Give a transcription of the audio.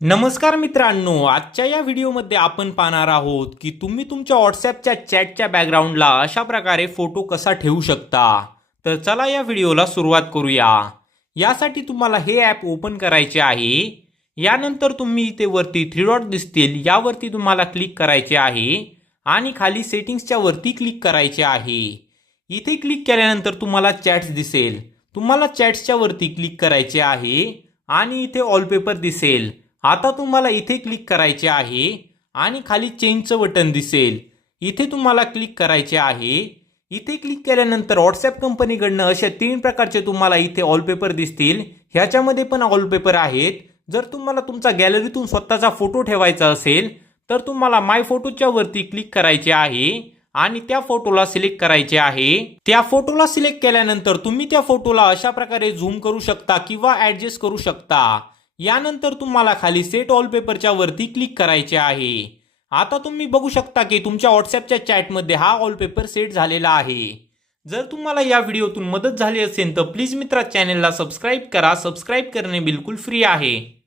नमस्कार मित्रांनो आजच्या या व्हिडिओमध्ये आपण पाहणार आहोत की तुम्ही तुमच्या व्हॉट्सॲपच्या चॅटच्या बॅकग्राऊंडला अशा प्रकारे फोटो कसा ठेवू शकता? तर चला या व्हिडिओला सुरुवात करूया. यासाठी तुम्हाला हे ॲप ओपन करायचे आहे. यानंतर तुम्ही इथे वरती थ्री डॉट दिसतील यावरती तुम्हाला क्लिक करायचे आहे आणि खाली सेटिंग्सच्या वरती क्लिक करायचे आहे. इथे क्लिक केल्यानंतर तुम्हाला चॅट्स दिसेल. तुम्हाला चॅट्सच्या वरती क्लिक करायचे आहे आणि इथे ऑलपेपर दिसेल. आता तुम्हाला इथे क्लिक करायचे आहे आणि खाली चेंजचं बटन दिसेल. इथे तुम्हाला क्लिक करायचे आहे. इथे क्लिक केल्यानंतर व्हॉट्सॲप कंपनीकडनं अशा तीन प्रकारचे तुम्हाला इथे ऑलपेपर दिसतील. ह्याच्यामध्ये पण ऑलपेपर आहेत. जर तुम्हाला तुमचा गॅलरीतून स्वतःचा फोटो ठेवायचा असेल तर तुम्हाला माय फोटोच्या वरती क्लिक करायचे आहे आणि त्या फोटोला सिलेक्ट करायचे आहे. त्या फोटोला सिलेक्ट केल्यानंतर तुम्ही त्या फोटोला अशा प्रकारे झूम करू शकता किंवा ॲडजस्ट करू शकता. यानंतर तुम्हाला खाली सेट ऑलपेपरच्या वरती क्लिक करायचे आहे. आता तुम्ही बघू शकता की तुमच्या व्हॉट्सॲपच्या चॅटमध्ये हा ऑलपेपर सेट झालेला आहे. जर तुम्हाला या व्हिडिओतून मदत झाली असेल तर प्लीज मित्रा चॅनेलला सबस्क्राईब करा. सबस्क्राईब करणे बिलकुल फ्री आहे.